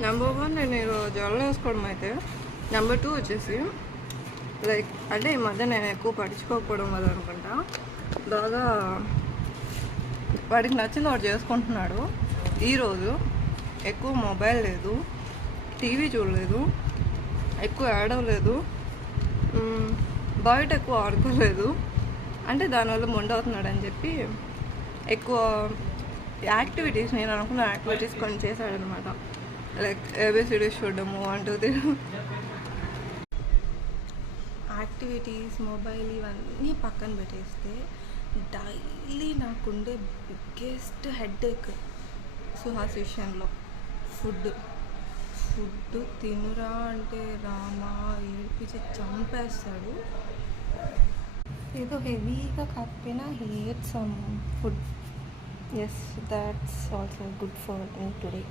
Number 1 నేను ఈరోజు జొల్లు వేసుకోవడం అయితే, నెంబర్ 2 వచ్చేసి లైక్ అంటే ఈ మధ్య నేను ఎక్కువ పట్టించుకోకపోవడం వల్ల అనుకుంటా బాగా వాడికి నచ్చింది వాడు చేసుకుంటున్నాడు. ఈరోజు ఎక్కువ మొబైల్ లేదు, టీవీ చూడలేదు, ఎక్కువ ఏడవలేదు, బయట ఎక్కువ ఆడుకోలేదు. అంటే దానివల్ల మొండవుతున్నాడు అని చెప్పి ఎక్కువ యాక్టివిటీస్, నేను అనుకున్న యాక్టివిటీస్ కొన్ని చేశాడనమాట. లైక్ ఏబిసిడీస్ చూడడము, 1 2 3 యాక్టివిటీస్, మొబైల్ ఇవన్నీ పక్కన పెట్టేస్తే డైలీ నాకుండే బిగ్గెస్ట్ హెడేక్ సుహాస్ విషయంలో ఫుడ్ తినురా అంటే రామా ఏడిపించి చంపేస్తాడు. ఏదో హెవీగా కాకపోయినా hate some food. Yes, that's also good for me today.